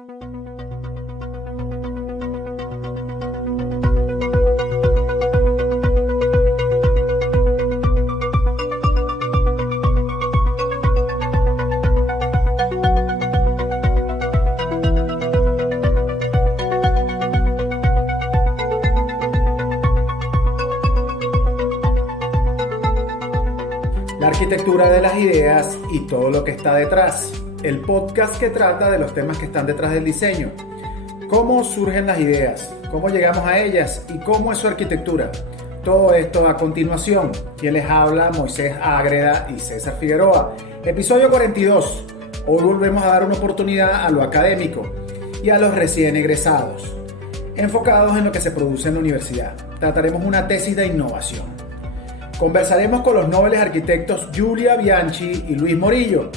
La arquitectura de las ideas y todo lo que está detrás. El podcast que trata de los temas que están detrás del diseño. Cómo surgen las ideas, cómo llegamos a ellas y cómo es su arquitectura. Todo esto a continuación. Quien les habla, Moisés Ágreda y César Figueroa. Episodio 42. Hoy volvemos a dar una oportunidad a lo académico y a los recién egresados, enfocados en lo que se produce en la universidad. Trataremos una tesis de innovación. Conversaremos con los nobles arquitectos Giulia Bianchi y Luis Morillo,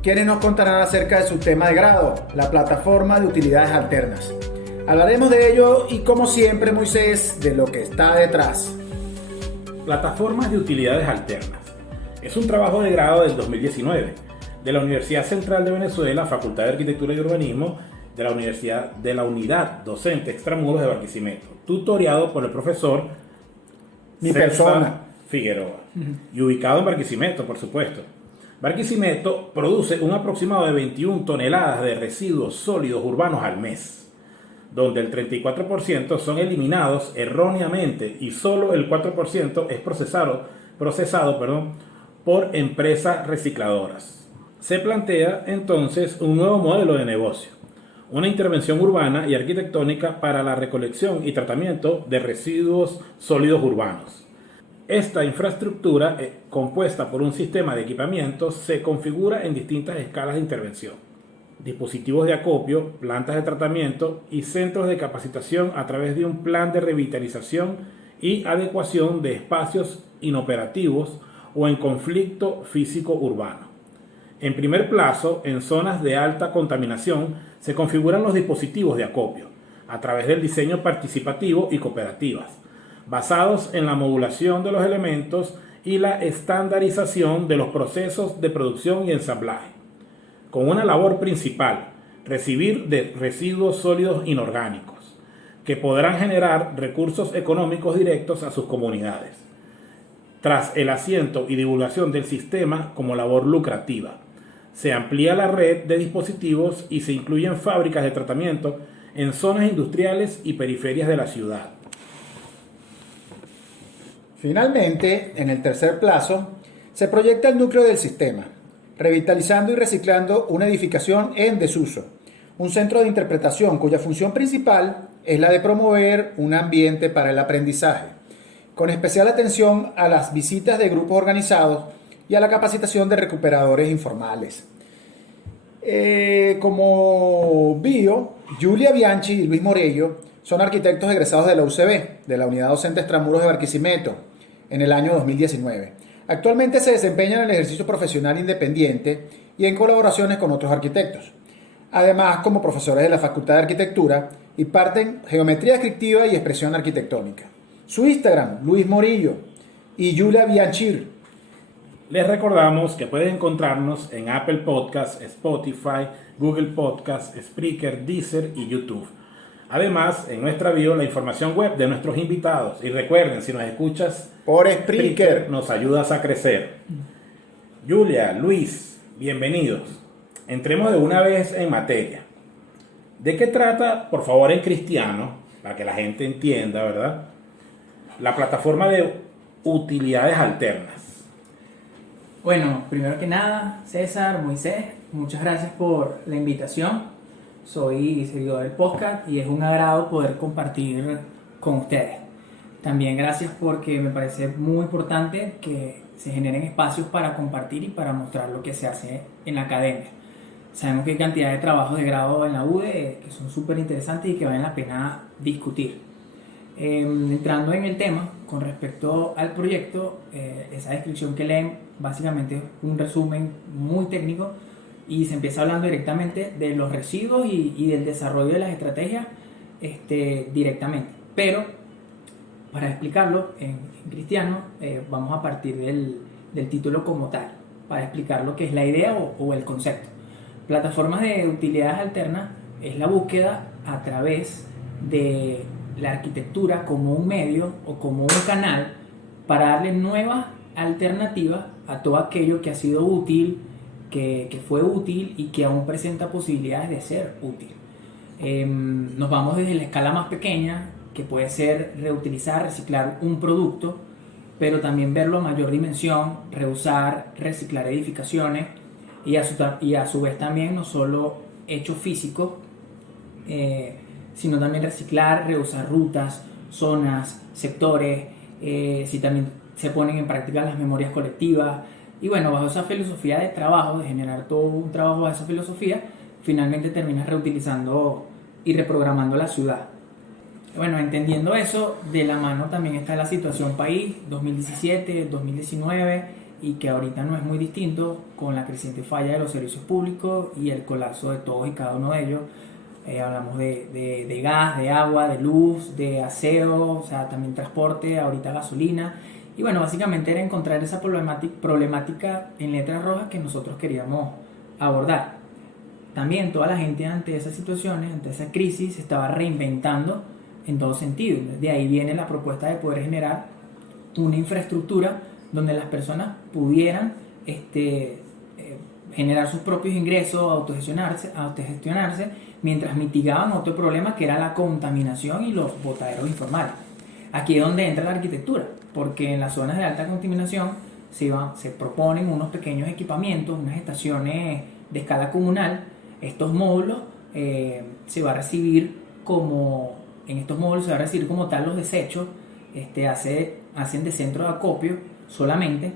quienes nos contarán acerca de su tema de grado, la plataforma de utilidades alternas. Hablaremos de ello y, como siempre, Moisés, de lo que está detrás. Plataformas de utilidades alternas. Es un trabajo de grado del 2019 de la Universidad Central de Venezuela, Facultad de Arquitectura y Urbanismo, de la Unidad Docente Extramuros de Barquisimeto, tutoriado por el profesor César Figueroa, y ubicado en Barquisimeto, por supuesto. Barquisimeto produce un aproximado de 21 toneladas de residuos sólidos urbanos al mes, donde el 34% son eliminados erróneamente y solo el 4% es procesado por empresas recicladoras. Se plantea entonces un nuevo modelo de negocio, una intervención urbana y arquitectónica para la recolección y tratamiento de residuos sólidos urbanos. Esta infraestructura, compuesta por un sistema de equipamientos, se configura en distintas escalas de intervención: dispositivos de acopio, plantas de tratamiento y centros de capacitación a través de un plan de revitalización y adecuación de espacios inoperativos o en conflicto físico urbano. En primer plazo, en zonas de alta contaminación, se configuran los dispositivos de acopio a través del diseño participativo y cooperativas, basados en la modulación de los elementos y la estandarización de los procesos de producción y ensamblaje, con una labor principal: recibir de residuos sólidos inorgánicos, que podrán generar recursos económicos directos a sus comunidades, tras el asiento y divulgación del sistema como labor lucrativa. Se amplía la red de dispositivos y se incluyen fábricas de tratamiento en zonas industriales y periferias de la ciudad. Finalmente, en el tercer plazo, se proyecta el núcleo del sistema, revitalizando y reciclando una edificación en desuso, un centro de interpretación cuya función principal es la de promover un ambiente para el aprendizaje, con especial atención a las visitas de grupos organizados y a la capacitación de recuperadores informales. Como bio, Giulia Bianchi y Luis Morillo son arquitectos egresados de la UCB, de la Unidad Docente Extramuros de Barquisimeto, en el año 2019. Actualmente se desempeñan en el ejercicio profesional independiente y en colaboraciones con otros arquitectos. Además, como profesores de la Facultad de Arquitectura, imparten geometría descriptiva y expresión arquitectónica. Su Instagram, Luis Morillo y Giulia Bianchi. Les recordamos que pueden encontrarnos en Apple Podcasts, Spotify, Google Podcasts, Spreaker, Deezer y YouTube. Además, en nuestra bio la información web de nuestros invitados. Y recuerden, si nos escuchas por Spreaker, nos ayudas a crecer. Giulia, Luis, bienvenidos. Entremos de una vez en materia. ¿De qué trata, por favor, en cristiano, para que la gente entienda, ¿verdad?, la plataforma de utilidades alternas? Bueno, primero que nada, César, Moisés, muchas gracias por la invitación. Soy seguidor del podcast y es un agrado poder compartir con ustedes. También gracias porque me parece muy importante que se generen espacios para compartir y para mostrar lo que se hace en la academia. Sabemos que hay cantidad de trabajos de grado en la UDE que son súper interesantes y que valen la pena discutir. Entrando en el tema, con respecto al proyecto, esa descripción que leen básicamente es un resumen muy técnico y se empieza hablando directamente de los residuos y del desarrollo de las estrategias directamente. Pero para explicarlo en cristiano, vamos a partir del título como tal, para explicar lo que es la idea o el concepto. Plataformas de utilidades alternas es la búsqueda a través de la arquitectura como un medio o como un canal para darle nuevas alternativas a todo aquello que ha sido útil, que fue útil y que aún presenta posibilidades de ser útil. Nos vamos desde la escala más pequeña, que puede ser reutilizar, reciclar un producto, pero también verlo a mayor dimensión, reusar, reciclar edificaciones y a su vez también no solo hechos físicos, sino también reciclar, reusar rutas, zonas, sectores, si también se ponen en práctica las memorias colectivas. Y bueno, bajo esa filosofía de trabajo, de generar todo un trabajo bajo esa filosofía, finalmente terminas reutilizando y reprogramando la ciudad. Bueno, entendiendo eso, de la mano también está la situación país 2017, 2019, y que ahorita no es muy distinto, con la creciente falla de los servicios públicos y el colapso de todos y cada uno de ellos. Hablamos de gas, de agua, de luz, de aseo, o sea, también transporte, ahorita gasolina. Y bueno, básicamente era encontrar esa problemática en letras rojas que nosotros queríamos abordar. También toda la gente ante esas situaciones, ante esa crisis, se estaba reinventando en todo sentido. De ahí viene la propuesta de poder generar una infraestructura donde las personas pudieran generar sus propios ingresos, autogestionarse, mientras mitigaban otro problema que era la contaminación y los botaderos informales. Aquí es donde entra la arquitectura, porque en las zonas de alta contaminación se proponen unos pequeños equipamientos, unas estaciones de escala comunal. Estos módulos en estos módulos se va a recibir como tal los desechos, hacen de centro de acopio solamente,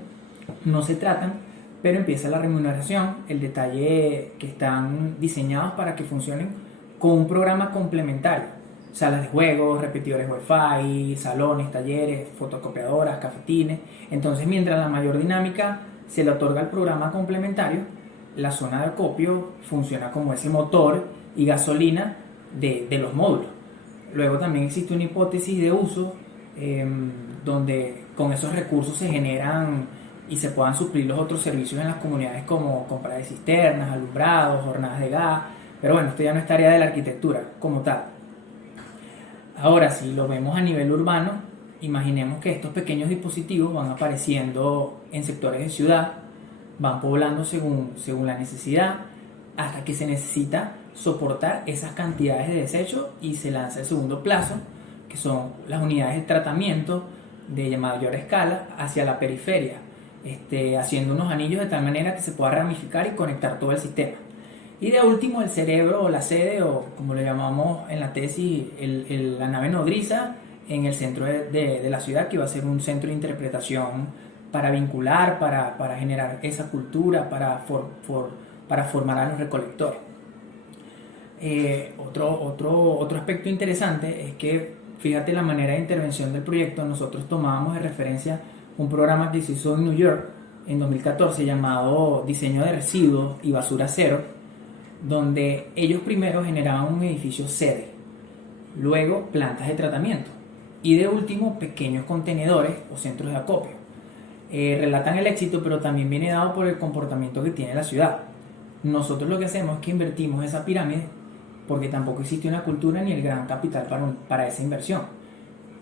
no se tratan, pero empieza la remuneración. El detalle que están diseñados para que funcionen con un programa complementario: salas de juegos, repetidores Wi-Fi, salones, talleres, fotocopiadoras, cafetines. Entonces, mientras la mayor dinámica se le otorga al programa complementario, la zona de acopio funciona como ese motor y gasolina de los módulos. Luego también existe una hipótesis de uso donde con esos recursos se generan y se puedan suplir los otros servicios en las comunidades, como compra de cisternas, alumbrados, jornadas de gas. Pero bueno, esto ya no es tarea de la arquitectura como tal. Ahora, si lo vemos a nivel urbano, imaginemos que estos pequeños dispositivos van apareciendo en sectores de ciudad, van poblando según la necesidad, hasta que se necesita soportar esas cantidades de desechos y se lanza el segundo plazo, que son las unidades de tratamiento de mayor escala hacia la periferia, haciendo unos anillos de tal manera que se pueda ramificar y conectar todo el sistema. Y de último, el cerebro o la sede, o como le llamamos en la tesis, la nave nodriza en el centro de la ciudad, que va a ser un centro de interpretación para vincular, para generar esa cultura, para formar a los recolectores. Otro aspecto interesante es que, fíjate la manera de intervención del proyecto. Nosotros tomábamos de referencia un programa que se hizo en New York en 2014 llamado Diseño de Residuos y Basura Cero, donde ellos primero generaban un edificio sede, luego plantas de tratamiento y de último pequeños contenedores o centros de acopio. Relatan el éxito, pero también viene dado por el comportamiento que tiene la ciudad. Nosotros lo que hacemos es que invertimos esa pirámide, porque tampoco existe una cultura ni el gran capital para esa inversión.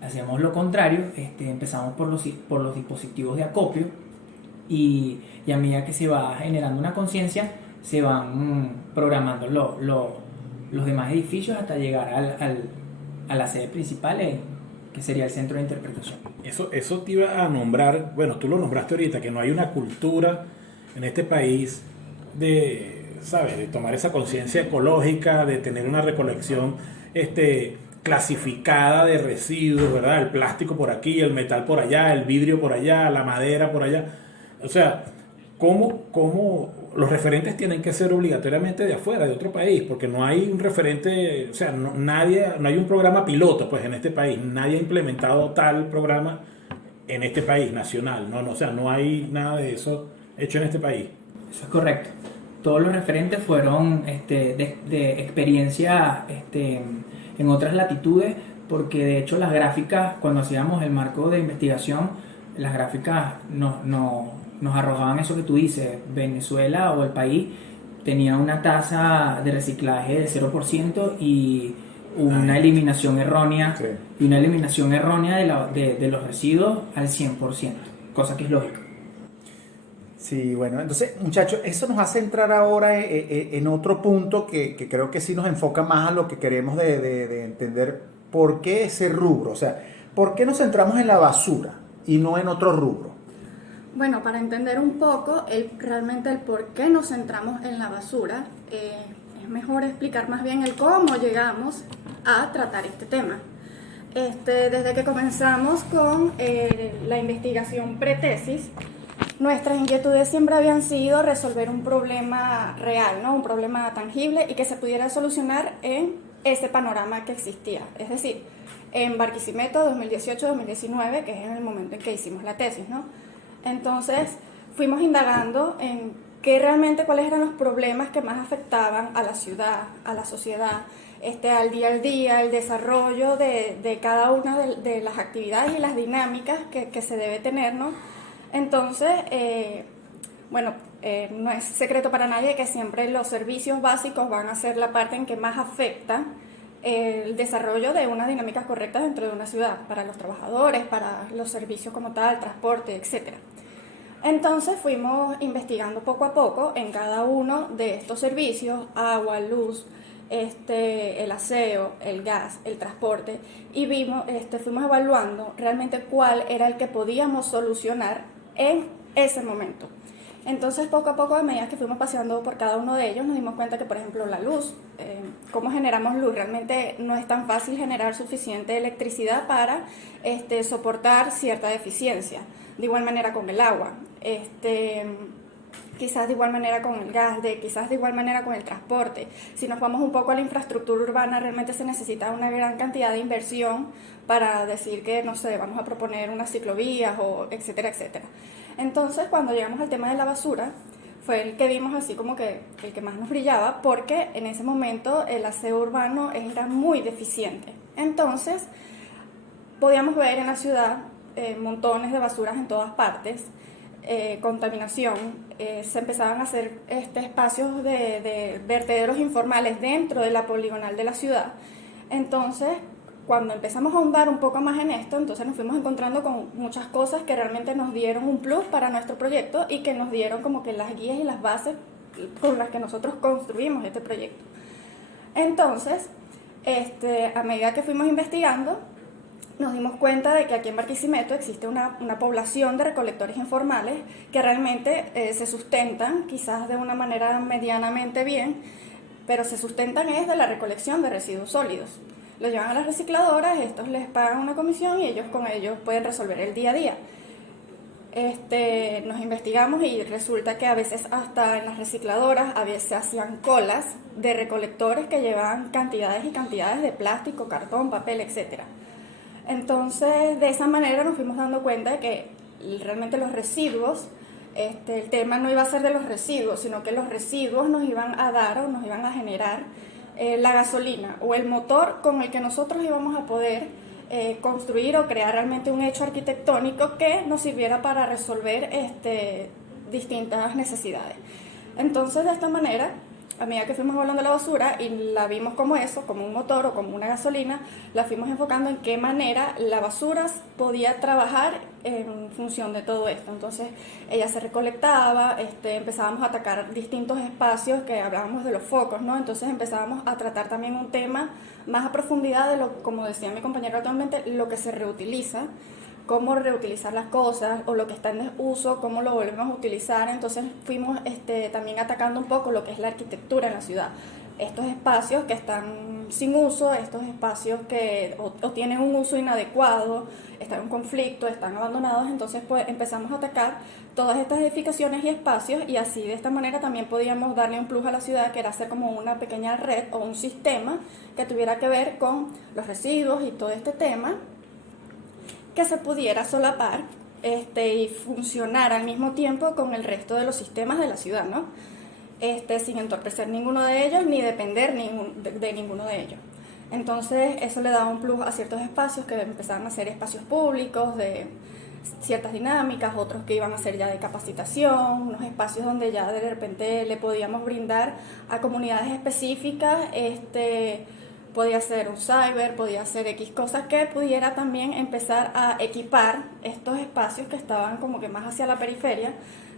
Hacemos lo contrario, empezamos por los dispositivos de acopio y a medida que se va generando una conciencia, se van programando los demás edificios hasta llegar a la sede principal, que sería el centro de interpretación. Eso te iba a nombrar, bueno, tú lo nombraste ahorita, que no hay una cultura en este país ¿sabes?, de tomar esa conciencia ecológica, de tener una recolección clasificada de residuos, ¿verdad? El plástico por aquí, el metal por allá, el vidrio por allá, la madera por allá. O sea, ¿cómo los referentes tienen que ser obligatoriamente de afuera, de otro país? Porque no hay un referente, o sea, no hay un programa piloto, pues, en este país. Nadie ha implementado tal programa en este país nacional, o sea, no hay nada de eso hecho en este país. Eso es correcto. Todos los referentes fueron de experiencia en otras latitudes, porque de hecho las gráficas, cuando hacíamos el marco de investigación, las gráficas nos arrojaban eso que tú dices, Venezuela o el país tenía una tasa de reciclaje de 0% y una eliminación errónea, Sí. y una eliminación errónea de los residuos al 100%, cosa que es lógica. Sí, bueno, entonces, muchachos, eso nos hace entrar ahora en otro punto que creo que sí nos enfoca más a lo que queremos de entender por qué ese rubro, o sea, por qué nos centramos en la basura y no en otro rubro. Bueno, para entender un poco realmente el por qué nos centramos en la basura, es mejor explicar más bien el cómo llegamos a tratar este tema. Desde que comenzamos con la investigación pretesis, nuestras inquietudes siempre habían sido resolver un problema real, ¿no? Un problema tangible y que se pudiera solucionar en ese panorama que existía. Es decir, en Barquisimeto 2018-2019, que es en el momento en que hicimos la tesis, ¿no? Entonces fuimos indagando en cuáles eran los problemas que más afectaban a la ciudad, a la sociedad, al día, el desarrollo de cada una de las actividades y las dinámicas que se debe tener, ¿no? Entonces, no es secreto para nadie que siempre los servicios básicos van a ser la parte en que más afecta el desarrollo de unas dinámicas correctas dentro de una ciudad, para los trabajadores, para los servicios como tal, transporte, etc. Entonces fuimos investigando poco a poco en cada uno de estos servicios, agua, luz, el aseo, el gas, el transporte, y fuimos evaluando realmente cuál era el que podíamos solucionar en ese momento. Entonces, poco a poco, a medida que fuimos paseando por cada uno de ellos, nos dimos cuenta que, por ejemplo, la luz, cómo generamos luz, realmente no es tan fácil generar suficiente electricidad para soportar cierta deficiencia. De igual manera con el agua, quizás de igual manera con el gas, quizás de igual manera con el transporte. Si nos vamos un poco a la infraestructura urbana, realmente se necesita una gran cantidad de inversión para decir que, no sé, vamos a proponer unas ciclovías, o etcétera, etcétera. Entonces, cuando llegamos al tema de la basura, fue el que vimos así como que el que más nos brillaba, porque en ese momento el aseo urbano era muy deficiente. Entonces, podíamos ver en la ciudad montones de basuras en todas partes, contaminación, se empezaban a hacer espacios de vertederos informales dentro de la poligonal de la ciudad. Entonces, cuando empezamos a ahondar un poco más en esto, entonces nos fuimos encontrando con muchas cosas que realmente nos dieron un plus para nuestro proyecto y que nos dieron como que las guías y las bases con las que nosotros construimos este proyecto. Entonces, a medida que fuimos investigando, nos dimos cuenta de que aquí en Barquisimeto existe una población de recolectores informales que realmente se sustentan, quizás de una manera medianamente bien, pero se sustentan es de la recolección de residuos sólidos. Los llevan a las recicladoras, estos les pagan una comisión y ellos con ellos pueden resolver el día a día. Nos investigamos y resulta que a veces hasta en las recicladoras a veces se hacían colas de recolectores que llevaban cantidades y cantidades de plástico, cartón, papel, etc. Entonces, de esa manera nos fuimos dando cuenta de que realmente los residuos, el tema no iba a ser de los residuos, sino que los residuos nos iban a dar o nos iban a generar la gasolina o el motor con el que nosotros íbamos a poder construir o crear realmente un hecho arquitectónico que nos sirviera para resolver distintas necesidades. Entonces, de esta manera, a medida que fuimos hablando de la basura y la vimos como eso, como un motor o como una gasolina, la fuimos enfocando en qué manera la basura podía trabajar en función de todo esto. Entonces ella se recolectaba, empezábamos a atacar distintos espacios que hablábamos de los focos, ¿no? Entonces empezábamos a tratar también un tema más a profundidad de lo, como decía mi compañero actualmente, lo que se reutiliza, cómo reutilizar las cosas o lo que está en desuso, cómo lo volvemos a utilizar. Entonces fuimos también atacando un poco lo que es la arquitectura en la ciudad. Estos espacios que están sin uso, estos espacios que o tienen un uso inadecuado, están en conflicto, están abandonados, entonces pues empezamos a atacar todas estas edificaciones y espacios y así de esta manera también podíamos darle un plus a la ciudad, que era hacer como una pequeña red o un sistema que tuviera que ver con los residuos y todo este tema, que se pudiera solapar y funcionar al mismo tiempo con el resto de los sistemas de la ciudad, ¿no? Sin entorpecer ninguno de ellos ni depender de ninguno de ellos. Entonces eso le daba un plus a ciertos espacios que empezaban a ser espacios públicos, ciertas dinámicas, otros que iban a ser ya de capacitación, unos espacios donde ya de repente le podíamos brindar a comunidades específicas, podía ser un cyber, podía ser X cosas que pudiera también empezar a equipar estos espacios que estaban como que más hacia la periferia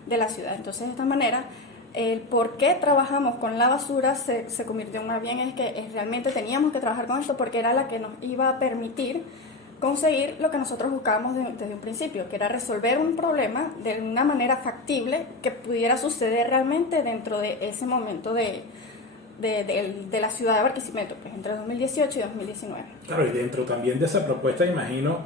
de la ciudad. Entonces, de esta manera, el por qué trabajamos con la basura se convirtió en una bien, es que realmente teníamos que trabajar con esto porque era la que nos iba a permitir conseguir lo que nosotros buscábamos desde un principio, que era resolver un problema de una manera factible que pudiera suceder realmente dentro de ese momento de la ciudad de Barquisimeto, pues entre 2018 y 2019. Claro, y dentro también de esa propuesta, imagino,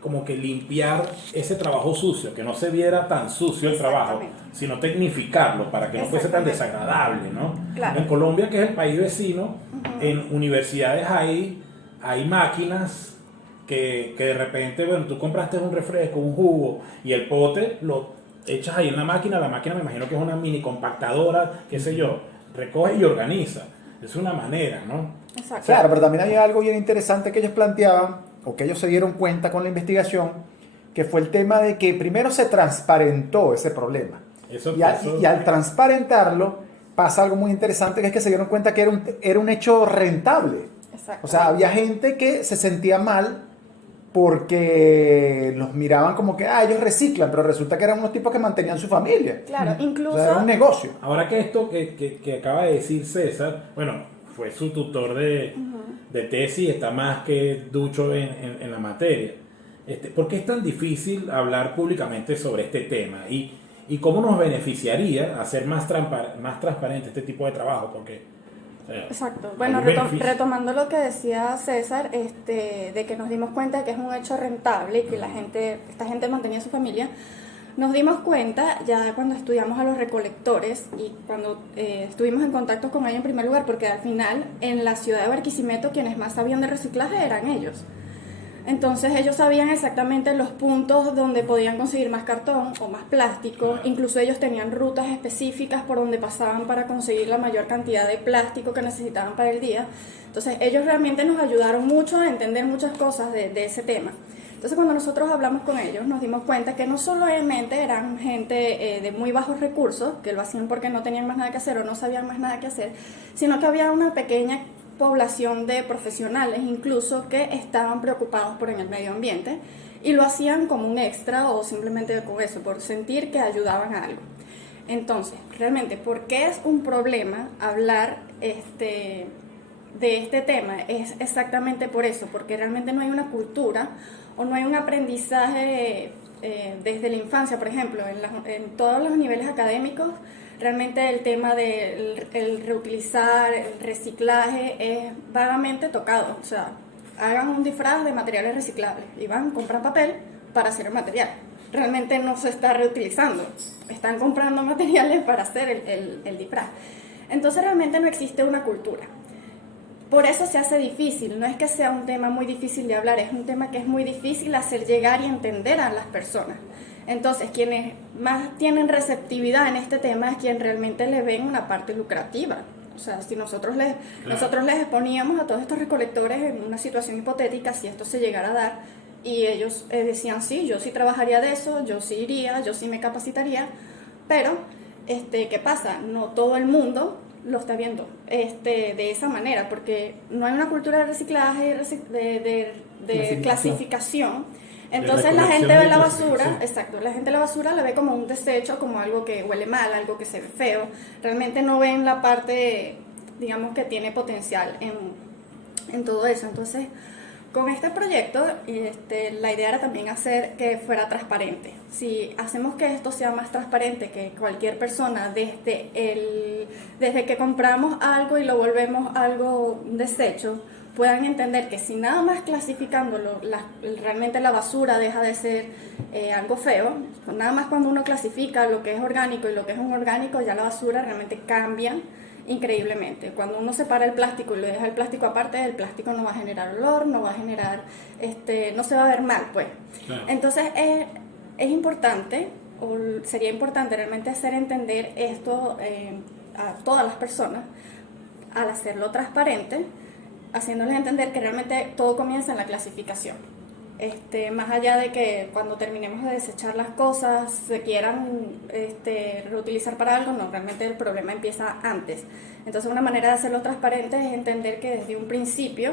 como que limpiar ese trabajo sucio, que no se viera tan sucio el trabajo, sino tecnificarlo para que no fuese tan desagradable, ¿no? Claro. En Colombia, que es el país vecino, en universidades hay máquinas que de repente, bueno, tú compraste un refresco, un jugo, y el pote lo echas ahí en la máquina me imagino que es una mini compactadora, qué sé yo, recoge y organiza. Es una manera, ¿no? Exacto. Claro, pero también había algo bien interesante que ellos planteaban, o que ellos se dieron cuenta con la investigación, que fue el tema de que primero se transparentó ese problema. Y al transparentarlo, pasa algo muy interesante, que es que se dieron cuenta que era un hecho rentable. Exacto. O sea, había gente que se sentía mal porque los miraban como que, ellos reciclan, pero resulta que eran unos tipos que mantenían su familia. Claro, incluso... O sea, era un negocio. Ahora que esto que acaba de decir César, bueno, fue su tutor de tesis, está más que ducho en la materia. ¿Por qué es tan difícil hablar públicamente sobre este tema? ¿Y cómo nos beneficiaría hacer más transparente este tipo de trabajo? Porque... Exacto. Bueno, retomando lo que decía César, de que nos dimos cuenta de que es un hecho rentable y que esta gente mantenía su familia, nos dimos cuenta ya cuando estudiamos a los recolectores y cuando estuvimos en contacto con ellos en primer lugar, porque al final en la ciudad de Barquisimeto quienes más sabían de reciclaje eran ellos. Entonces ellos sabían exactamente los puntos donde podían conseguir más cartón o más plástico, incluso ellos tenían rutas específicas por donde pasaban para conseguir la mayor cantidad de plástico que necesitaban para el día. Entonces ellos realmente nos ayudaron mucho a entender muchas cosas de ese tema. Entonces cuando nosotros hablamos con ellos nos dimos cuenta que no solamente eran gente de muy bajos recursos, que lo hacían porque no tenían más nada que hacer o no sabían más nada que hacer, sino que había una pequeña población de profesionales incluso que estaban preocupados por el medio ambiente y lo hacían como un extra o simplemente con eso, por sentir que ayudaban a algo. Entonces, realmente, ¿por qué es un problema hablar de este tema? Es exactamente por eso, porque realmente no hay una cultura o no hay un aprendizaje desde la infancia, por ejemplo, en todos los niveles académicos. Realmente el tema del reutilizar, el reciclaje es vagamente tocado. O sea, hagan un disfraz de materiales reciclables y van, compran papel para hacer el material. Realmente no se está reutilizando, están comprando materiales para hacer el disfraz. Entonces realmente no existe una cultura. Por eso se hace difícil, no es que sea un tema muy difícil de hablar, es un tema que es muy difícil hacer llegar y entender a las personas. Entonces, quienes más tienen receptividad en este tema es quien realmente le ven una parte lucrativa. O sea, si nosotros les exponíamos a todos estos recolectores en una situación hipotética, si esto se llegara a dar, y ellos decían, sí, yo sí trabajaría de eso, yo sí iría, yo sí me capacitaría, pero, ¿qué pasa? No todo el mundo lo está viendo de esa manera, porque no hay una cultura de reciclaje, de clasificación. Entonces la gente ve la basura, la gente la basura la ve como un desecho, como algo que huele mal, algo que se ve feo. Realmente no ven la parte, digamos, que tiene potencial en todo eso. Entonces, con este proyecto, la idea era también hacer que fuera transparente. Si hacemos que esto sea más transparente, que cualquier persona, desde que compramos algo y lo volvemos algo un desecho, puedan entender que si nada más clasificándolo, realmente la basura deja de ser algo feo. Nada más cuando uno clasifica lo que es orgánico y lo que es inorgánico, ya la basura realmente cambia increíblemente. Cuando uno separa el plástico y lo deja el plástico aparte, el plástico no va a generar olor, no va a generar, no se va a ver mal, pues. Claro. Entonces es importante, o sería importante realmente hacer entender esto a todas las personas, al hacerlo transparente, haciéndoles entender que realmente todo comienza en la clasificación. Más allá de que cuando terminemos de desechar las cosas se quieran reutilizar para algo, no, realmente el problema empieza antes. Entonces una manera de hacerlo transparente es entender que desde un principio,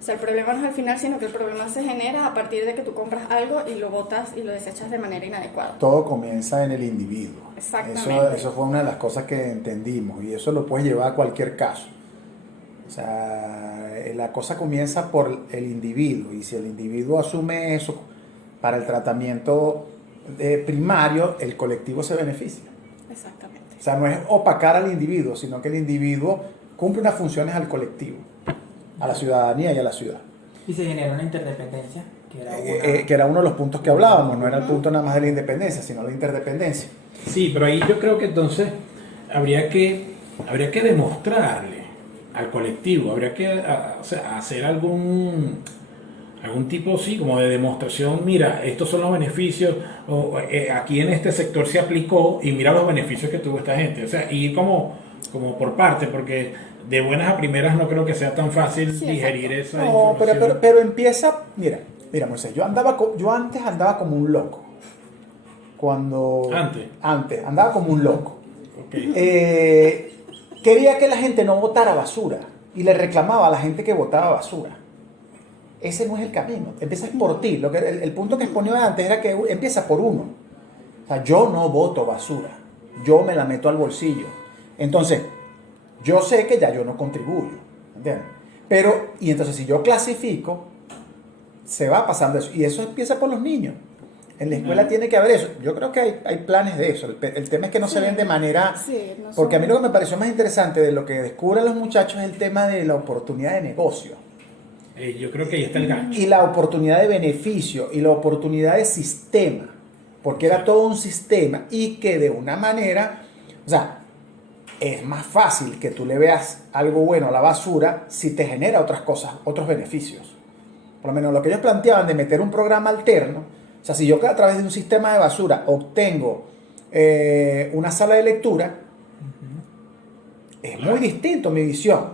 o sea, el problema no es al final, sino que el problema se genera a partir de que tú compras algo y lo botas y lo desechas de manera inadecuada. Todo comienza en el individuo. Exactamente. Eso fue una de las cosas que entendimos y eso lo puedes llevar a cualquier caso. O sea, la cosa comienza por el individuo y si el individuo asume eso para el tratamiento primario, el colectivo se beneficia. Exactamente. O sea, no es opacar al individuo, sino que el individuo cumple unas funciones al colectivo, a la ciudadanía y a la ciudad. Y se genera una interdependencia, Que era uno de los puntos que hablábamos, no era el punto nada más de la independencia, sino la interdependencia. Sí, pero ahí yo creo que entonces habría que demostrarle al colectivo, habría que o sea, hacer algún tipo, sí, como de demostración, mira, estos son los beneficios, o aquí en este sector se aplicó y mira los beneficios que tuvo esta gente. O sea, ir como por parte, porque de buenas a primeras no creo que sea tan fácil digerir esa No, información. pero empieza, mira Moisés, yo antes andaba como un loco. Antes andaba como un loco. Okay. Quería que la gente no botara basura y le reclamaba a la gente que botaba basura. Ese no es el camino, empieza por ti. El punto que exponía antes era que empieza por uno. O sea, yo no boto basura, yo me la meto al bolsillo. Entonces, yo sé que ya yo no contribuyo, ¿entiendes? Y entonces si yo clasifico, se va pasando eso. Y eso empieza por los niños. En la escuela tiene que haber eso. Yo creo que hay planes de eso. El tema es que no se ven de manera... Sí, no porque a mí son- lo que me pareció más interesante de lo que descubren los muchachos es el tema de la oportunidad de negocio. Yo creo que ahí está el gancho. Y la oportunidad de beneficio y la oportunidad de sistema. Porque era todo un sistema y que de una manera... O sea, es más fácil que tú le veas algo bueno a la basura si te genera otras cosas, otros beneficios. Por lo menos lo que ellos planteaban de meter un programa alterno, o sea, si yo a través de un sistema de basura obtengo una sala de lectura, es muy distinto mi visión.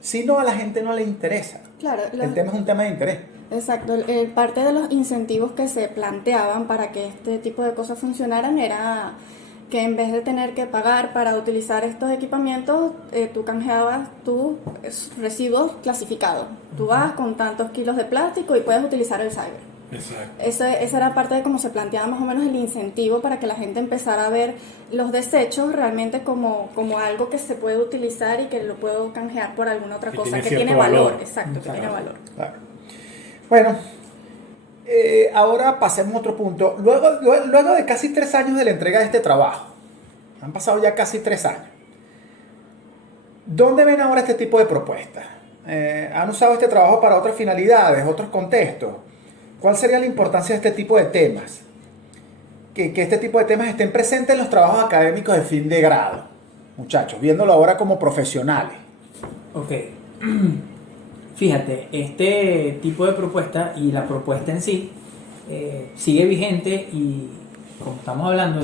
Si no, a la gente no le interesa. Claro, El tema es un tema de interés. exacto. Parte de los incentivos que se planteaban para que este tipo de cosas funcionaran era que en vez de tener que pagar para utilizar estos equipamientos, tú canjeabas tus residuos clasificados. Tú vas con tantos kilos de plástico y puedes utilizar el cyber. Exacto. Esa era parte de cómo se planteaba más o menos el incentivo para que la gente empezara a ver los desechos realmente como algo que se puede utilizar y que lo puedo canjear por alguna otra Que cosa, tiene que tiene cierto valor. valor. Exacto, que tiene valor. Claro. Bueno, ahora pasemos a otro punto. Luego de casi 3 años de la entrega de este trabajo, han pasado ya casi 3 años, ¿dónde ven ahora este tipo de propuestas? ¿Han usado este trabajo para otras finalidades, otros contextos? ¿Cuál sería la importancia de este tipo de temas? Que este tipo de temas estén presentes en los trabajos académicos de fin de grado, muchachos, viéndolo ahora como profesionales. Ok. Fíjate, este tipo de propuesta y la propuesta en sí sigue vigente y, como estamos hablando,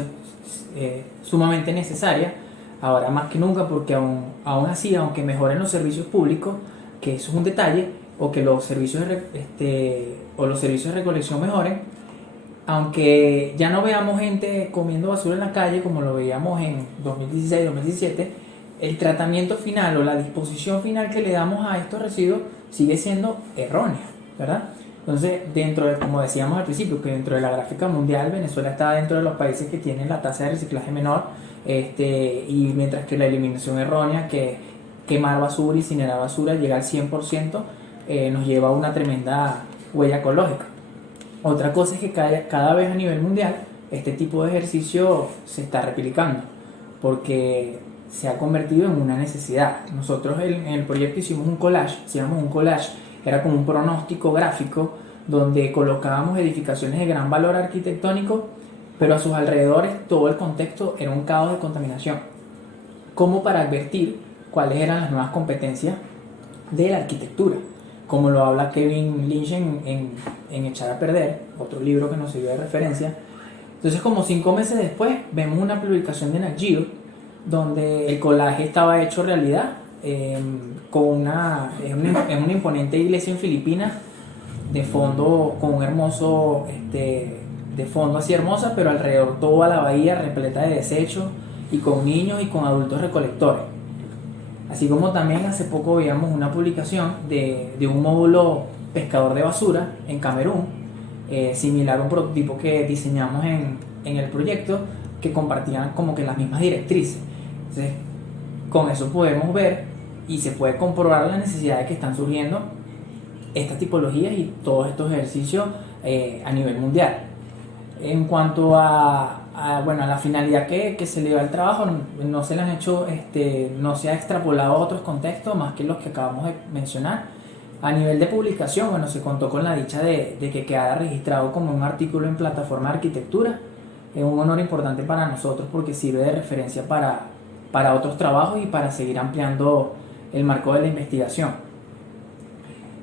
es sumamente necesaria, ahora más que nunca, porque aún así, aunque mejoren los servicios públicos, que eso es un detalle, o que los servicios de recolección mejoren, aunque ya no veamos gente comiendo basura en la calle como lo veíamos en 2016-2017, el tratamiento final o la disposición final que le damos a estos residuos sigue siendo errónea, ¿verdad? Entonces, como decíamos al principio, que dentro de la gráfica mundial, Venezuela está dentro de los países que tienen la tasa de reciclaje menor, y mientras que la eliminación errónea, que quemar basura, incinerar basura, llega al 100%, nos lleva a una tremenda huella ecológica. Otra cosa es que cada vez a nivel mundial este tipo de ejercicio se está replicando, porque se ha convertido en una necesidad. Nosotros en el proyecto hicimos un collage, era como un pronóstico gráfico donde colocábamos edificaciones de gran valor arquitectónico, pero a sus alrededores todo el contexto era un caos de contaminación, como para advertir cuáles eran las nuevas competencias de la arquitectura, como lo habla Kevin Lynch en Echar a Perder, otro libro que nos sirvió de referencia. Entonces, como 5 meses después, vemos una publicación de Nat Geo donde el collage estaba hecho realidad, en una imponente iglesia en Filipinas, de fondo con un hermoso, de fondo así hermosa, pero alrededor toda la bahía repleta de desechos y con niños y con adultos recolectores. Así como también hace poco veíamos una publicación de un módulo pescador de basura en Camerún, similar a un prototipo que diseñamos en el proyecto, que compartían como que las mismas directrices. Entonces, con eso podemos ver y se puede comprobar las necesidades que están surgiendo estas tipologías y todos estos ejercicios a nivel mundial. En cuanto a la finalidad que se le da al trabajo, no se le han hecho, no se ha extrapolado a otros contextos más que los que acabamos de mencionar. A nivel de publicación, bueno, se contó con la dicha de que quedara registrado como un artículo en plataforma de arquitectura. Es un honor importante para nosotros porque sirve de referencia para otros trabajos y para seguir ampliando el marco de la investigación.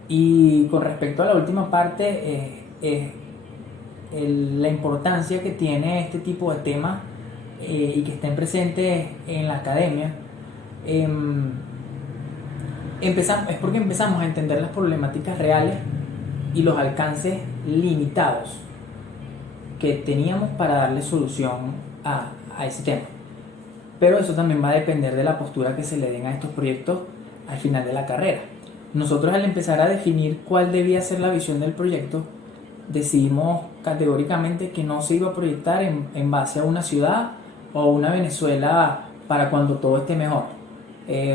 Y con respecto a la última parte, la importancia que tiene este tipo de temas y que estén presentes en la academia, es porque empezamos a entender las problemáticas reales y los alcances limitados que teníamos para darle solución a ese tema. Pero eso también va a depender de la postura que se le den a estos proyectos al final de la carrera. Nosotros, al empezar a definir cuál debía ser la visión del proyecto, decidimos categóricamente que no se iba a proyectar en base a una ciudad o una Venezuela para cuando todo esté mejor,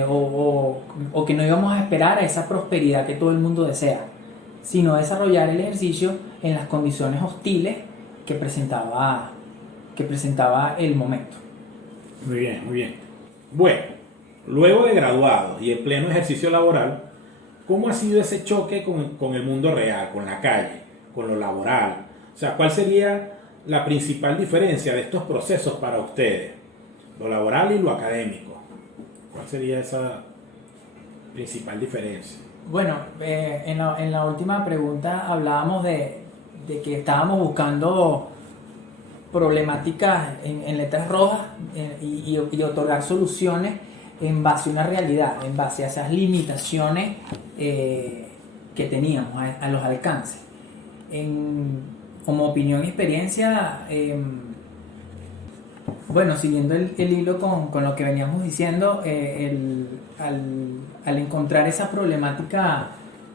o que no íbamos a esperar a esa prosperidad que todo el mundo desea, sino desarrollar el ejercicio en las condiciones hostiles que presentaba el momento. Muy bien, muy bien. Bueno, luego de graduado y en pleno ejercicio laboral, ¿cómo ha sido ese choque con el mundo real, con la calle, con lo laboral? O sea, ¿cuál sería la principal diferencia de estos procesos para ustedes? Lo laboral y lo académico. ¿Cuál sería esa principal diferencia? Bueno, en la última pregunta hablábamos de que estábamos buscando problemáticas en letras rojas y otorgar soluciones en base a una realidad, en base a esas limitaciones que teníamos, a los alcances. Como opinión y experiencia, bueno, siguiendo el hilo con lo que veníamos diciendo, al encontrar esa problemática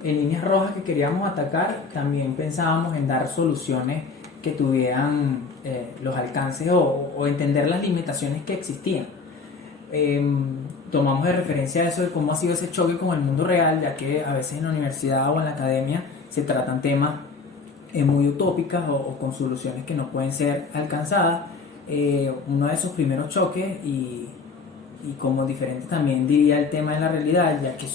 en líneas rojas que queríamos atacar, también pensábamos en dar soluciones que tuvieran los alcances o entender las limitaciones que existían. Tomamos de referencia eso de cómo ha sido ese choque con el mundo real, ya que a veces en la universidad o en la academia se tratan temas muy utópicas o con soluciones que no pueden ser alcanzadas. Uno de esos primeros choques y como diferente también diría el tema de la realidad, ya que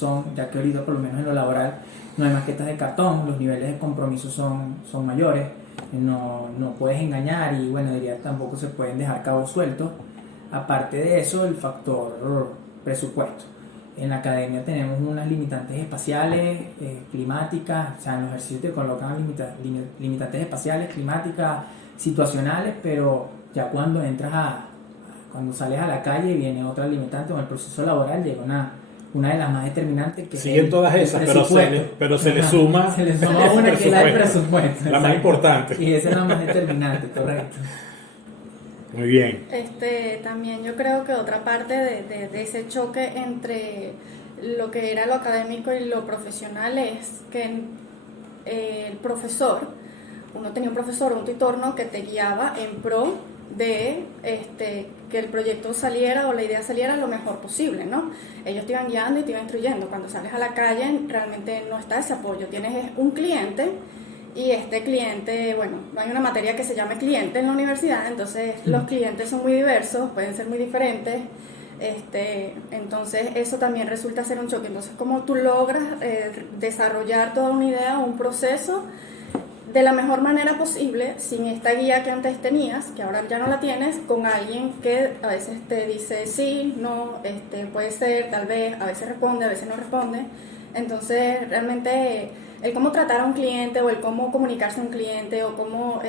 ahorita por lo menos en lo laboral no hay maquetas de cartón, los niveles de compromiso son mayores, no puedes engañar y bueno, diría tampoco se pueden dejar cabos sueltos. Aparte de eso, el factor presupuesto. En la academia tenemos unas limitantes espaciales, climáticas, o sea, en los ejercicios te colocan limitantes espaciales, climáticas, situacionales, pero ya cuando cuando sales a la calle viene otra limitante, con el proceso laboral llega una de las más determinantes que siguen es todas esas, pero se le suma una que es la del presupuesto, la más importante, y esa es la más determinante, correcto. Muy bien. También yo creo que otra parte de ese choque entre lo que era lo académico y lo profesional es que el profesor, uno tenía un profesor, un tutor, ¿no?, que te guiaba en pro de que el proyecto saliera o la idea saliera lo mejor posible, ¿no? Ellos te iban guiando y te iban instruyendo. Cuando sales a la calle realmente no está ese apoyo, tienes un cliente y este cliente, bueno, no hay una materia que se llame cliente en la universidad, entonces los clientes son muy diversos, pueden ser muy diferentes, entonces eso también resulta ser un choque. Entonces, ¿cómo tú logras desarrollar toda una idea o un proceso de la mejor manera posible, sin esta guía que antes tenías, que ahora ya no la tienes, con alguien que a veces te dice sí, no, puede ser, tal vez, a veces responde, a veces no responde? Entonces, realmente, el cómo tratar a un cliente o el cómo comunicarse a un cliente o cómo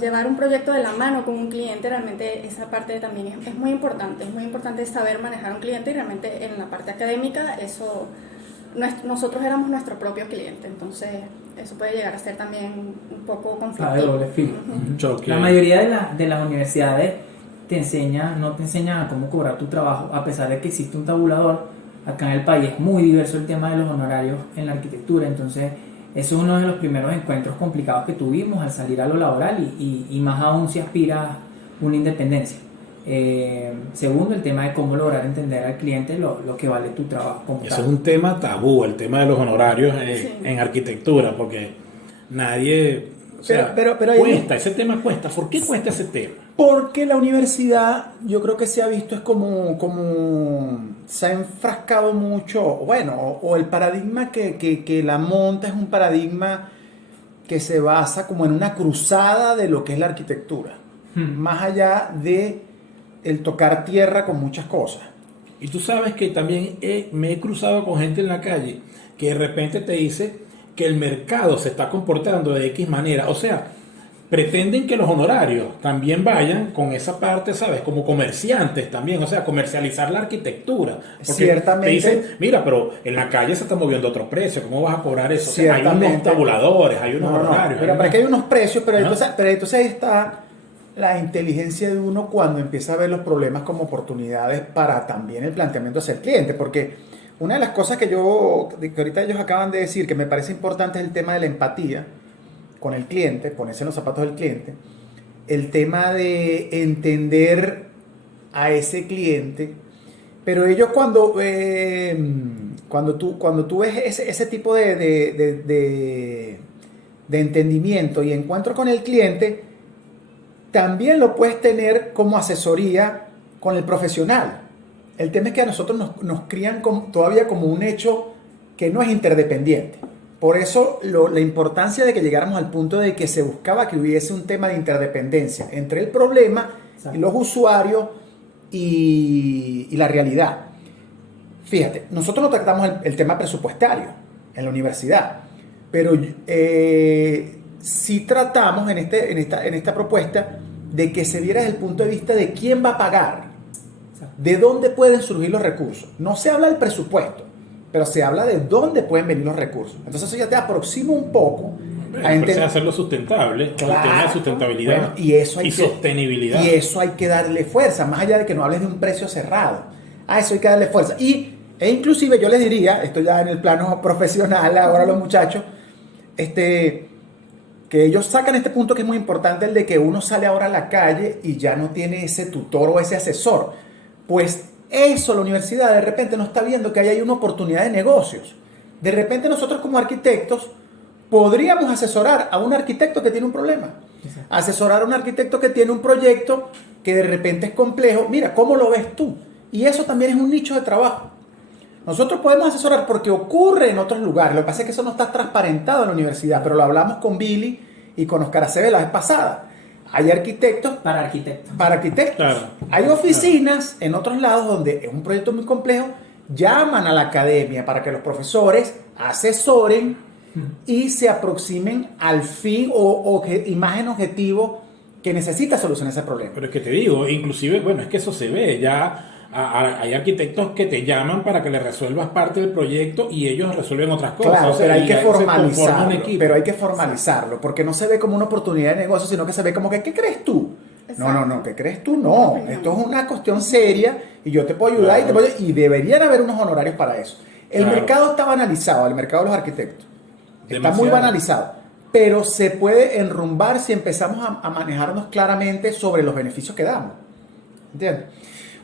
llevar un proyecto de la mano con un cliente, realmente esa parte también es muy importante saber manejar a un cliente, y realmente en la parte académica eso nosotros éramos nuestro propio cliente, entonces eso puede llegar a ser también un poco de conflictivo. doble filo. Un choque. La mayoría de las universidades no te enseñan a cómo cobrar tu trabajo, a pesar de que existe un tabulador. Acá en el país es muy diverso el tema de los honorarios en la arquitectura, entonces eso es uno de los primeros encuentros complicados que tuvimos al salir a lo laboral y más aún si aspiras a una independencia. Segundo, el tema de cómo lograr entender al cliente lo que vale tu trabajo como Eso tal. es un tema tabú, el tema de los honorarios Sí. en arquitectura, porque nadie... O sea, Pero ahí- cuesta, ese tema cuesta. ¿Por qué cuesta ese tema? Porque la universidad, yo creo que se ha visto es como se ha enfrascado mucho, bueno, o el paradigma que la monta es un paradigma que se basa como en una cruzada de lo que es la arquitectura, más allá de el tocar tierra con muchas cosas. Y tú sabes que también me he cruzado con gente en la calle que de repente te dice que el mercado se está comportando de X manera. O sea, pretenden que los honorarios también vayan con esa parte, ¿sabes? Como comerciantes también, o sea, comercializar la arquitectura. Porque Ciertamente. te dicen, mira, pero en la calle se está moviendo otro precio, ¿cómo vas a cobrar eso? O sea, hay Ciertamente. unos tabuladores, hay unos honorarios. Pero para que hay unos precios, pero Ajá. entonces ahí está la inteligencia de uno cuando empieza a ver los problemas como oportunidades para también el planteamiento hacia el cliente, porque una de las cosas que ahorita ellos acaban de decir que me parece importante es el tema de la empatía con el cliente, ponerse en los zapatos del cliente, el tema de entender a ese cliente, pero ellos cuando tú ves ese tipo de entendimiento y encuentro con el cliente, también lo puedes tener como asesoría con el profesional. El tema es que a nosotros nos crían todavía como un hecho que no es interdependiente. Por eso la importancia de que llegáramos al punto de que se buscaba que hubiese un tema de interdependencia entre el problema y los usuarios y la realidad. Fíjate, nosotros no tratamos el tema presupuestario en la universidad, pero sí tratamos en esta propuesta de que se viera desde el punto de vista de quién va a pagar, de dónde pueden surgir los recursos. No se habla del presupuesto, pero se habla de dónde pueden venir los recursos. Entonces eso ya te aproxima un poco a entender. Hacerlo sustentable, el tema de sustentabilidad Bueno, y sostenibilidad. Y eso hay que darle fuerza, más allá de que no hables de un precio cerrado. A eso hay que darle fuerza. E inclusive yo les diría, esto ya en el plano profesional, ahora los muchachos, que ellos sacan este punto que es muy importante, el de que uno sale ahora a la calle y ya no tiene ese tutor o ese asesor. Pues eso la universidad de repente no está viendo que ahí hay una oportunidad de negocios. De repente nosotros como arquitectos podríamos asesorar a un arquitecto que tiene un problema. Exacto. Asesorar a un arquitecto que tiene un proyecto que de repente es complejo. Mira, ¿cómo lo ves tú? Y eso también es un nicho de trabajo. Nosotros podemos asesorar porque ocurre en otros lugares. Lo que pasa es que eso no está transparentado en la universidad, pero lo hablamos con Billy y con Oscar Aceves la vez pasada. Hay arquitectos Para arquitectos. para arquitectos. Claro. Hay oficinas en otros lados donde es un proyecto muy complejo, llaman a la academia para que los profesores asesoren y se aproximen al fin o imagen objetivo que necesita solucionar ese problema. Pero es que te digo, inclusive, bueno, es que eso se ve, ya hay arquitectos que te llaman para que le resuelvas parte del proyecto y ellos resuelven otras cosas. Claro, O sea, pero hay y que ahí se conforma un formalizarlo. equipo. Pero hay que formalizarlo, porque no se ve como una oportunidad de negocio, sino que se ve como que, ¿qué crees tú? Exacto. No, ¿qué crees tú? No, esto es una cuestión seria y yo te puedo ayudar y deberían haber unos honorarios para eso. El Claro. mercado está banalizado, el mercado de los arquitectos. Está Demasiado. muy banalizado, pero se puede enrumbar si empezamos a manejarnos claramente sobre los beneficios que damos. ¿Entiendes?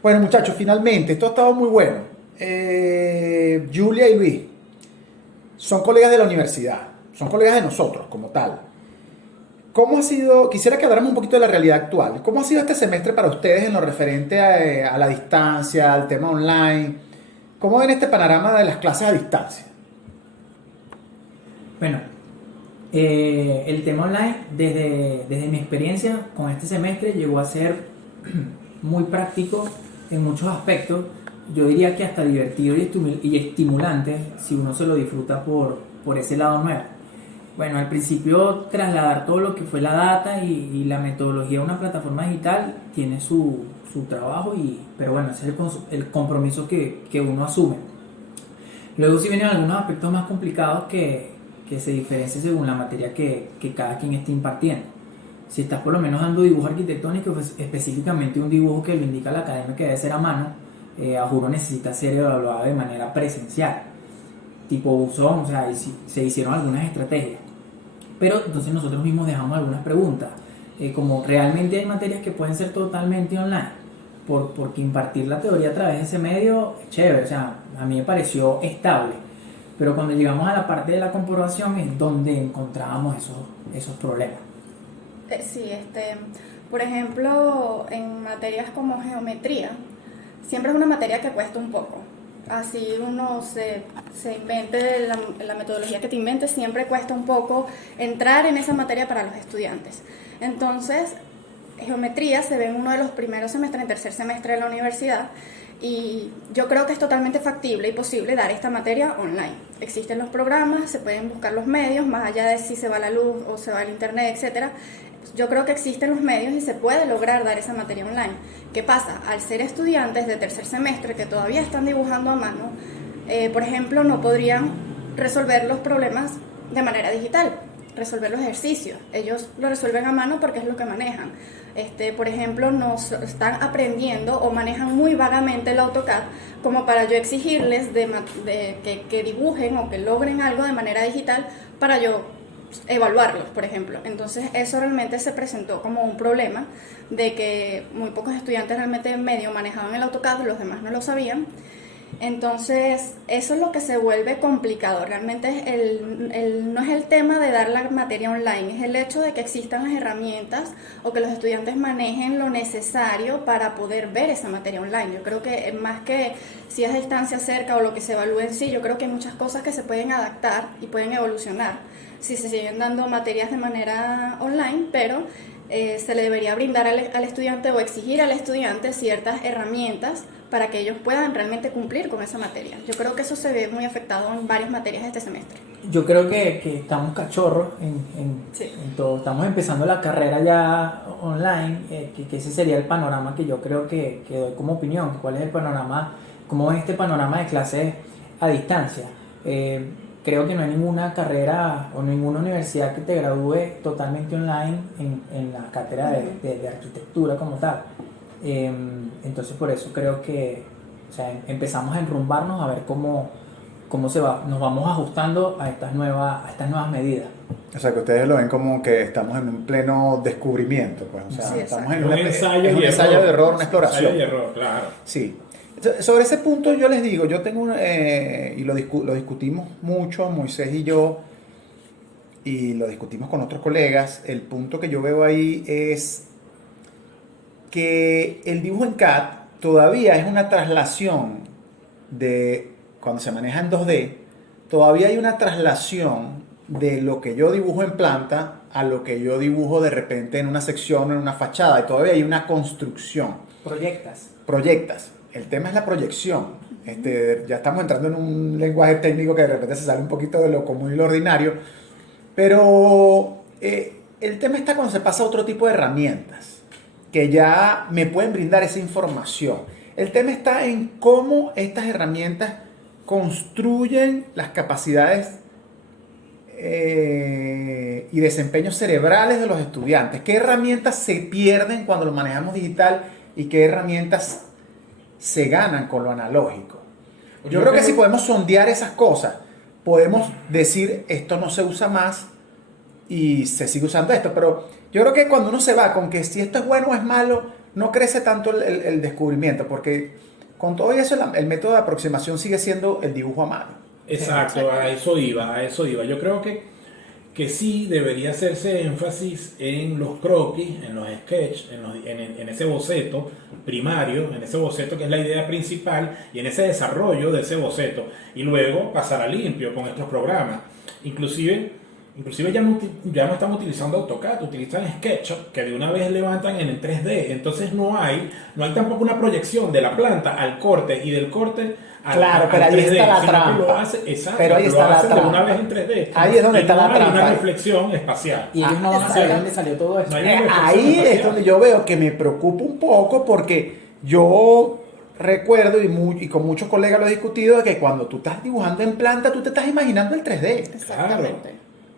Bueno, muchachos, finalmente, esto ha estado muy bueno. Julia y Luis son colegas de la universidad, son colegas de nosotros como tal. ¿Cómo ha sido? Quisiera que habláramos un poquito de la realidad actual. ¿Cómo ha sido este semestre para ustedes en lo referente a la distancia, al tema online? ¿Cómo ven este panorama de las clases a distancia? Bueno, el tema online, desde mi experiencia con este semestre, llegó a ser muy práctico en muchos aspectos. Yo diría que hasta divertido y estimulante si uno se lo disfruta por ese lado nuevo. Bueno, al principio trasladar todo lo que fue la data y la metodología a una plataforma digital tiene su trabajo, pero bueno, ese es el compromiso que uno asume. Luego sí vienen algunos aspectos más complicados que se diferencian según la materia que cada quien esté impartiendo. Si estás por lo menos dando dibujo arquitectónico, pues específicamente un dibujo que lo indica la academia que debe ser a mano, a juro necesita ser evaluado de manera presencial, tipo buzón, o sea, se hicieron algunas estrategias. Pero entonces nosotros mismos dejamos algunas preguntas, como realmente hay materias que pueden ser totalmente online, porque impartir la teoría a través de ese medio es chévere, o sea, a mí me pareció estable, pero cuando llegamos a la parte de la comprobación es donde encontrábamos esos problemas. Sí, por ejemplo, en materias como geometría, siempre es una materia que cuesta un poco. Así uno se invente la metodología que te inventes, siempre cuesta un poco entrar en esa materia para los estudiantes. Entonces, geometría se ve en uno de los primeros semestres, en tercer semestre de la universidad, y yo creo que es totalmente factible y posible dar esta materia online. Existen los programas, se pueden buscar los medios, más allá de si se va la luz o se va el internet, etcétera. Yo creo que existen los medios y se puede lograr dar esa materia online. ¿Qué pasa? Al ser estudiantes de tercer semestre que todavía están dibujando a mano, por ejemplo, no podrían resolver los problemas de manera digital, resolver los ejercicios. Ellos lo resuelven a mano porque es lo que manejan. Por ejemplo, no están aprendiendo o manejan muy vagamente el AutoCAD como para yo exigirles que dibujen o que logren algo de manera digital para yo evaluarlos, por ejemplo. Entonces eso realmente se presentó como un problema de que muy pocos estudiantes realmente medio manejaban el AutoCAD, los demás no lo sabían. Entonces eso es lo que se vuelve complicado. Realmente no es el tema de dar la materia online, es el hecho de que existan las herramientas o que los estudiantes manejen lo necesario para poder ver esa materia online. Yo creo que más que si es a distancia cerca o lo que se evalúe en sí, yo creo que hay muchas cosas que se pueden adaptar y pueden evolucionar si se siguen dando materias de manera online, pero se le debería brindar al estudiante o exigir al estudiante ciertas herramientas para que ellos puedan realmente cumplir con esa materia. Yo creo que eso se ve muy afectado en varias materias de este semestre. Yo creo que estamos cachorros Sí. en todo. Estamos empezando la carrera ya online, que ese sería el panorama que yo creo que doy como opinión. ¿Cuál es el panorama? ¿Cómo es este panorama de clases a distancia? Creo que no hay ninguna carrera o ninguna universidad que te gradúe totalmente online en la cátedra de arquitectura como tal. Entonces por eso creo que, o sea, empezamos a enrumbarnos a ver cómo nos vamos ajustando a estas nuevas medidas. O sea, que ustedes lo ven como que estamos en un pleno descubrimiento, pues. O sea, Sí, estamos en un ensayo y ensayo de error, una exploración. Ensayo y error, claro. Sí. Sobre ese punto yo les digo, yo tengo y lo discutimos mucho, Moisés y yo, y lo discutimos con otros colegas. El punto que yo veo ahí es que el dibujo en CAD todavía es una traslación de, cuando se maneja en 2D, todavía hay una traslación de lo que yo dibujo en planta a lo que yo dibujo de repente en una sección, en una fachada, y todavía hay una construcción. Proyectas. El tema es la proyección. Ya estamos entrando en un lenguaje técnico que de repente se sale un poquito de lo común y lo ordinario, pero el tema está cuando se pasa a otro tipo de herramientas que ya me pueden brindar esa información. El tema está en cómo estas herramientas construyen las capacidades y desempeños cerebrales de los estudiantes. ¿Qué herramientas se pierden cuando lo manejamos digital y qué herramientas se ganan con lo analógico? Yo creo que si podemos sondear esas cosas, podemos decir esto no se usa más y se sigue usando esto, pero yo creo que cuando uno se va con que si esto es bueno o es malo, no crece tanto el descubrimiento, porque con todo eso el método de aproximación sigue siendo el dibujo a mano. Exacto, a eso iba. Yo creo que sí debería hacerse énfasis en los croquis, en los sketches, en ese boceto primario, en ese boceto que es la idea principal y en ese desarrollo de ese boceto, y luego pasar a limpio con estos programas. Inclusive ya no están utilizando AutoCAD, utilizan SketchUp, que de una vez levantan en el 3D. Entonces no hay tampoco una proyección de la planta al corte y del corte Claro, pero ahí 3D, está la sino trampa. que lo hace, exacto, Pero ahí está la de trampa. una vez en 3D. Ahí es donde Y está no la hay trampa. una reflexión espacial. Y ellos no van a saber dónde salió todo esto. No hay una reflexión Ahí espacial. es donde yo veo que me preocupa un poco, porque yo recuerdo y con muchos colegas lo he discutido, de que cuando tú estás dibujando en planta, tú te estás imaginando el 3D. Exactamente.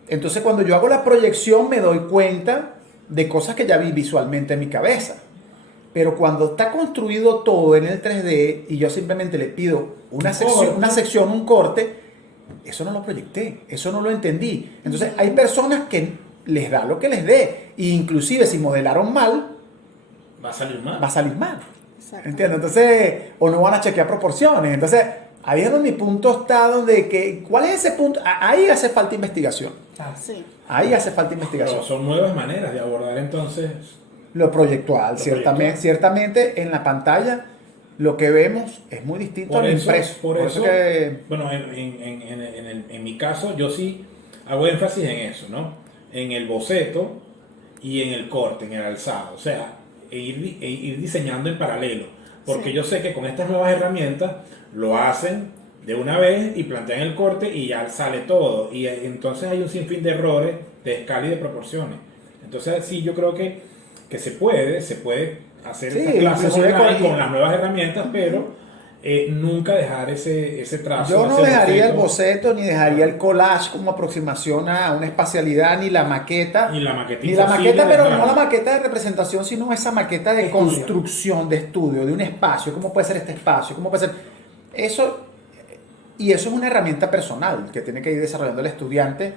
Entonces cuando yo hago la proyección me doy cuenta de cosas que ya vi visualmente en mi cabeza. Pero cuando está construido todo en el 3D y yo simplemente le pido una sección, un corte, eso no lo proyecté, eso no lo entendí. Entonces hay personas que les da lo que les dé. E inclusive si modelaron mal, Va a salir mal. va a salir mal. Exacto. ¿Entiendes? Entonces, o no van a chequear proporciones. Entonces, ahí es donde mi punto está, donde que, ¿cuál es ese punto? Ahí hace falta investigación. Sí. Ahí hace falta investigación. Pero son nuevas maneras de abordar entonces. Lo proyectual, Lo ciertamente, ciertamente en la pantalla lo que vemos es muy distinto al impreso. Por eso que, bueno, en mi caso yo sí hago énfasis en eso, ¿no? En el boceto y en el corte, en el alzado. O sea, ir diseñando en paralelo. Porque Sí. yo sé que con estas nuevas herramientas lo hacen de una vez y plantean el corte y ya sale todo. Y entonces hay un sinfín de errores de escala y de proporciones. Entonces sí, yo creo que se puede hacer Sí, esta clase inclusive online con- con las nuevas herramientas, pero nunca dejar ese trazo. yo no ese dejaría el boceto ni dejaría el collage como aproximación a una espacialidad, ni la maqueta. Ni la maqueta Ni la imposible maqueta, de pero nada. no la maqueta de representación, sino esa maqueta de Estudio. construcción, de estudio, de un espacio. ¿Cómo puede ser este espacio? ¿Cómo puede ser? Eso, y eso es una herramienta personal que tiene que ir desarrollando el estudiante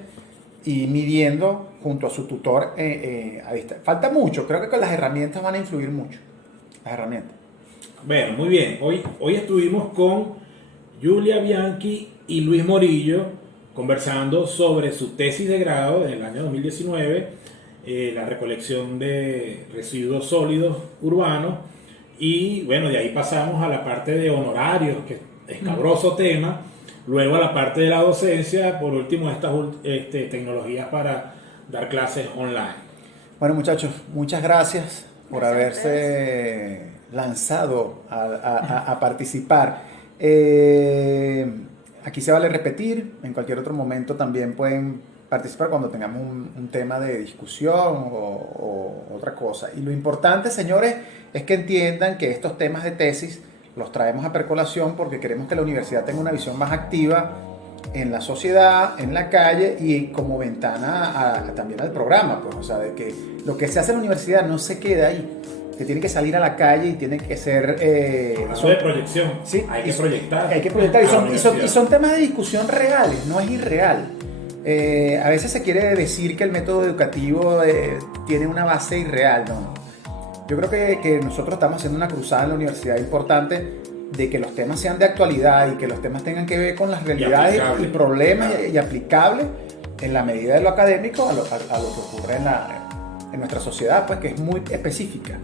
y midiendo junto a su tutor a distancia. Falta mucho, creo que con las herramientas van a influir mucho. Las herramientas. Bueno, muy bien. Hoy estuvimos con Julia Bianchi y Luis Morillo conversando sobre su tesis de grado del año 2019, la recolección de residuos sólidos urbanos. Y bueno, de ahí pasamos a la parte de honorarios, que es escabroso tema. Luego a la parte de la docencia, por último estas tecnologías para dar clases online. Bueno, muchachos, muchas gracias por Gracias a haberse lanzado a participar. Aquí se vale repetir, en cualquier otro momento también pueden participar cuando tengamos un tema de discusión o otra cosa. Y lo importante, señores, es que entiendan que estos temas de tesis los traemos a percolación porque queremos que la universidad tenga una visión más activa en la sociedad, en la calle y como ventana también al programa, pues, o sea, de que lo que se hace en la universidad no se queda ahí, que tiene que salir a la calle y tiene que ser... Eso de proyección, sí, hay que proyectar. Hay que proyectar y a la son universidad. temas de discusión reales, no es irreal. A veces se quiere decir que el método educativo tiene una base irreal, no. Yo creo que nosotros estamos haciendo una cruzada en la universidad importante de que los temas sean de actualidad y que los temas tengan que ver con las realidades y problemas y aplicables en la medida de lo académico a lo que ocurre en nuestra sociedad, pues que es muy específica.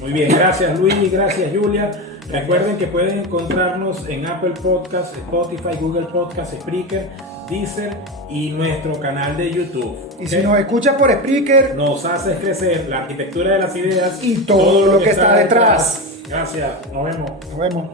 Muy bien, gracias Luis, gracias Julia. Recuerden que pueden encontrarnos en Apple Podcasts, Spotify, Google Podcasts, Spreaker, Deezer y nuestro canal de YouTube. Y si nos escuchas por Spreaker nos hace crecer la arquitectura de las ideas y todo lo que está detrás. Gracias, nos vemos. nos vemos.